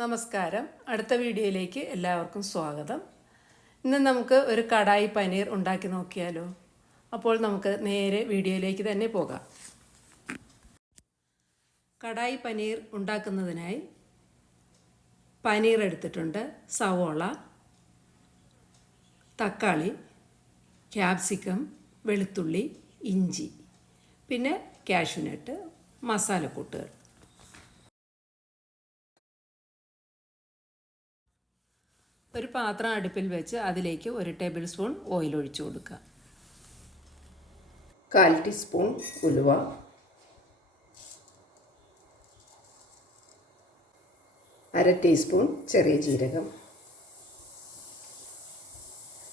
നമസ്കാരം. അടുത്ത വീഡിയോയിലേക്ക് എല്ലാവർക്കും സ്വാഗതം. ഇന്ന് നമുക്ക് ഒരു കടായി പനീർ ഉണ്ടാക്കി നോക്കിയാലോ? അപ്പോൾ നമുക്ക് നേരെ വീഡിയോയിലേക്ക് തന്നെ പോകാം. കടായി പനീർ ഉണ്ടാക്കുന്നതിനായി പനീർ എടുത്തിട്ടുണ്ട് സവോള തക്കാളി ക്യാപ്സിക്കം വെളുത്തുള്ളി ഇഞ്ചി പിന്നെ കാഷ്യൂനട്ട് മസാലക്കൂട്ടുകൾ. ഒരു പാത്രം അടുപ്പിൽ വെച്ച് അതിലേക്ക് ഒരു ടേബിൾ സ്പൂൺ ഓയിൽ ഒഴിച്ചു കൊടുക്കുക. കാൽ ടീസ്പൂൺ ഉലുവ. അര ടീസ്പൂൺ ചെറിയ ജീരകം.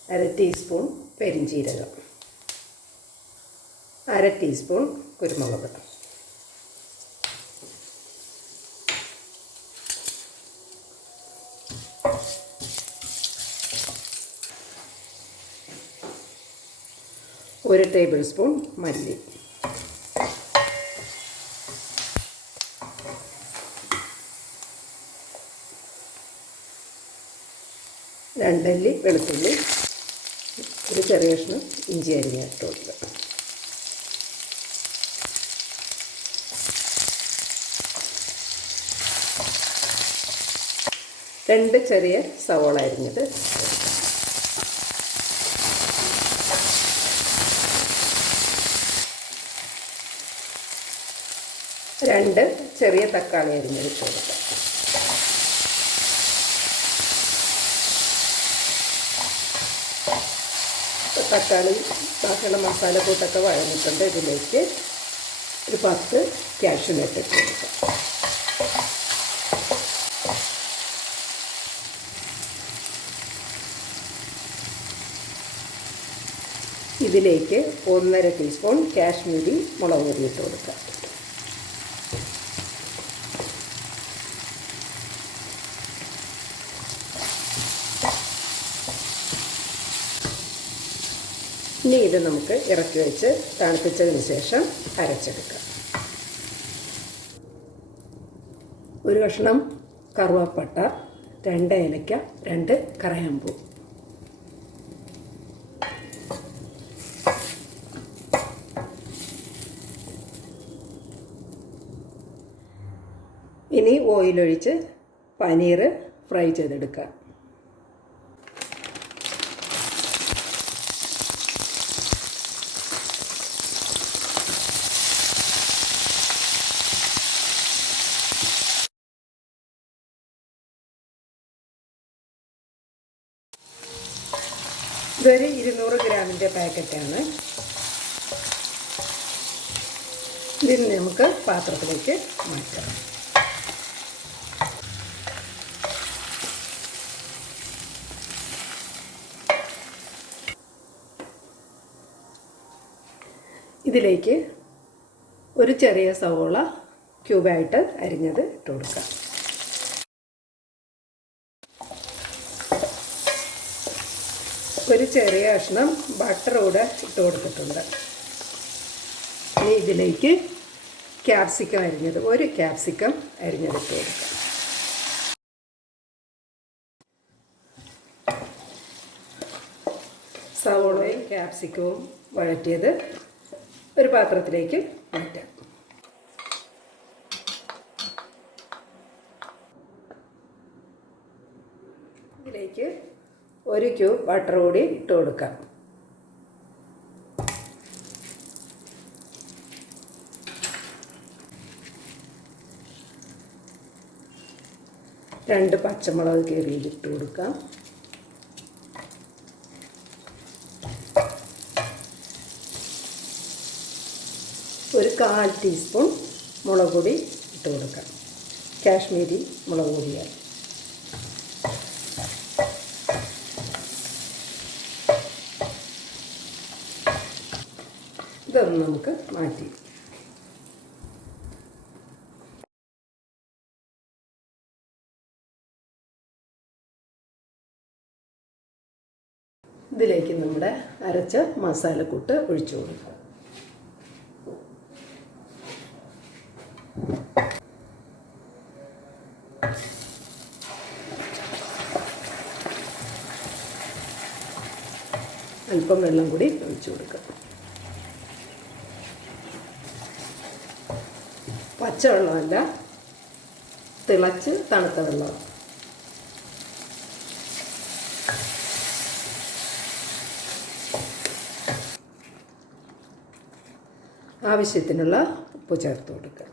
അര ടീസ്പൂൺ പെരിഞ്ജീരകം അര ടീസ്പൂൺ കുരുമുളക്. ഒരു ടേബിൾ സ്പൂൺ മല്ലി. രണ്ടല്ലി വെളുത്തുള്ളി ഒരു ചെറിയ കഷ്ണം ഇഞ്ചി അരിഞ്ഞ കൊടുക്കുക രണ്ട് ചെറിയ സവോള അരിഞ്ഞത് രണ്ട് ചെറിയ തക്കാളി അരിഞ്ഞത് കൊടുക്കുക തക്കാളി ബാക്കിയുള്ള മസാലക്കൂട്ടൊക്കെ വഴഞ്ഞിട്ടുണ്ട് ഇതിലേക്ക് ഒരു പത്ത് കാഷ്യൂനട്ട് ഇട്ട് കൊടുക്കാം. ഇതിലേക്ക് ഒന്നര ടീസ്പൂൺ കാശ്മീരി മുളക് പൊടി ഇട്ട് കൊടുക്കാം. ഇനി ഇത് നമുക്ക് ഇറക്കി വെച്ച് തണുപ്പിച്ചതിന് ശേഷം അരച്ചെടുക്കാം. ഒരു കഷ്ണം കറുവാപ്പട്ട രണ്ട് ഏലക്ക രണ്ട് കറയമ്പൂ ഇനി ഓയിലൊഴിച്ച് പനീർ ഫ്രൈ ചെയ്തെടുക്കാം. ഇതൊരു ഇരുന്നൂറ് ഗ്രാമിന്റെ പാക്കറ്റാണ്. ഇതിന് നമുക്ക് പാത്രത്തിലേക്ക് മാറ്റാം. ഇതിലേക്ക് ഒരു ചെറിയ സവോള ക്യൂബായിട്ട് അരിഞ്ഞത് ഇട്ട് കൊടുക്കാം. ഒരു ചെറിയ കഷ്ണം ബട്ടർ കൂടെ ഇട്ട് കൊടുത്തിട്ടുണ്ട്. ഇനി ഇതിലേക്ക് ക്യാപ്സിക്കം അരിഞ്ഞത് ഒരു ക്യാപ്സിക്കം അരിഞ്ഞെടുത്ത് കൊടുക്കാം. സവോളയും ക്യാപ്സിക്കവും വഴറ്റിയത് ഒരു പാത്രത്തിലേക്ക് മാറ്റാം ഇതിലേക്ക് ഒരു ക്യൂബ് ബട്ടർ കൂടി ഇട്ട് കൊടുക്കാം. രണ്ട് പച്ചമുളക് കീറിയിട്ട് കൊടുക്കാം. ഒരു കാൽ ടീസ്പൂൺ മുളക് പൊടി ഇട്ട് കൊടുക്കാം. കാശ്മീരി മുളക് പൊടിയാണ് ഇതൊന്ന് നമുക്ക് മാറ്റി. ഇതിലേക്ക് നമ്മുടെ അരച്ച മസാല കൂട്ട് ഒഴിച്ചു കൊടുക്കുക അല്പം വെള്ളം കൂടി ഒഴിച്ചു കൊടുക്കാം. പച്ചവെള്ളമല്ല. തിളച്ച് തണുത്ത വെള്ളം. ആവശ്യത്തിനുള്ള ഉപ്പ് ചേർത്ത് കൊടുക്കുക.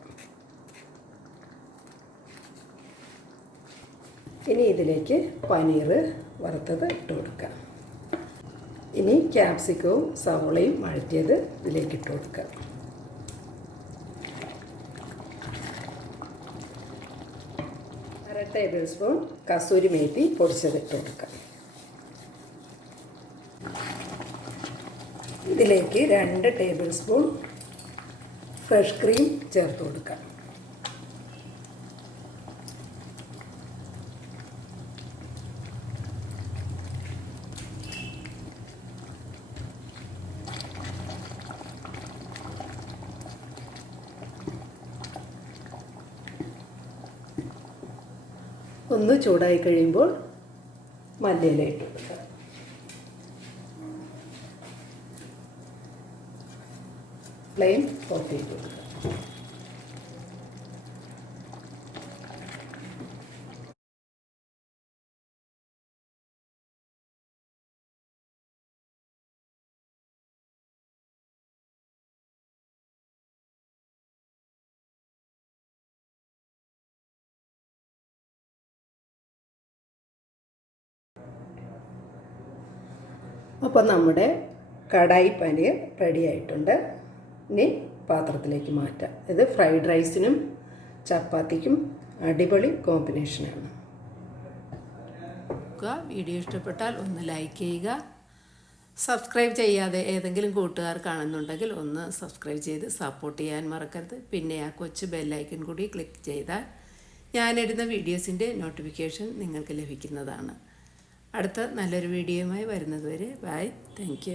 ഇനി ഇതിലേക്ക് പനീർ വറുത്തത് ഇട്ട് കൊടുക്കുക. ഇനി ക്യാപ്സിക്കവും സവോളയും വഴറ്റിയത് ഇതിലേക്ക് ഇട്ട് കൊടുക്കുക. ടേബിൾ സ്പൂൺ കസൂരി മേത്തി പൊടിച്ചത് ഇട്ട് കൊടുക്കുക ഇതിലേക്ക് രണ്ട് ടേബിൾ സ്പൂൺ ഫ്രഷ് ക്രീം ചേർത്ത് കൊടുക്കുക ഒന്ന് ചൂടായി കഴിയുമ്പോൾ മല്ലിയില ഇട്ട് ഫ്ലെയിം ഓഫ് ചെയ്ത് കൊടുക്കുക. അപ്പോൾ നമ്മുടെ കടായി പനീർ റെഡി ആയിട്ടുണ്ട്. ഇനി പാത്രത്തിലേക്ക് മാറ്റാം. ഇത് ഫ്രൈഡ് റൈസിനും ചപ്പാത്തിക്കും അടിപൊളി കോമ്പിനേഷനാണ് വീഡിയോ ഇഷ്ടപ്പെട്ടാൽ ഒന്ന് ലൈക്ക് ചെയ്യുക. സബ്സ്ക്രൈബ് ചെയ്യാതെ ഏതെങ്കിലും കൂട്ടുകാർ കാണുന്നുണ്ടെങ്കിൽ ഒന്ന് സബ്സ്ക്രൈബ് ചെയ്ത് സപ്പോർട്ട് ചെയ്യാൻ മറക്കരുത്. പിന്നെ ആ കൊച്ചു ബെല്ലൈക്കൺ കൂടി ക്ലിക്ക് ചെയ്താൽ ഞാനിടുന്ന വീഡിയോസിന്റെ നോട്ടിഫിക്കേഷൻ നിങ്ങൾക്ക് ലഭിക്കുന്നതാണ്. അടുത്ത നല്ലൊരു വീഡിയോയുമായി വരുന്നതുവരെ ബൈ. താങ്ക്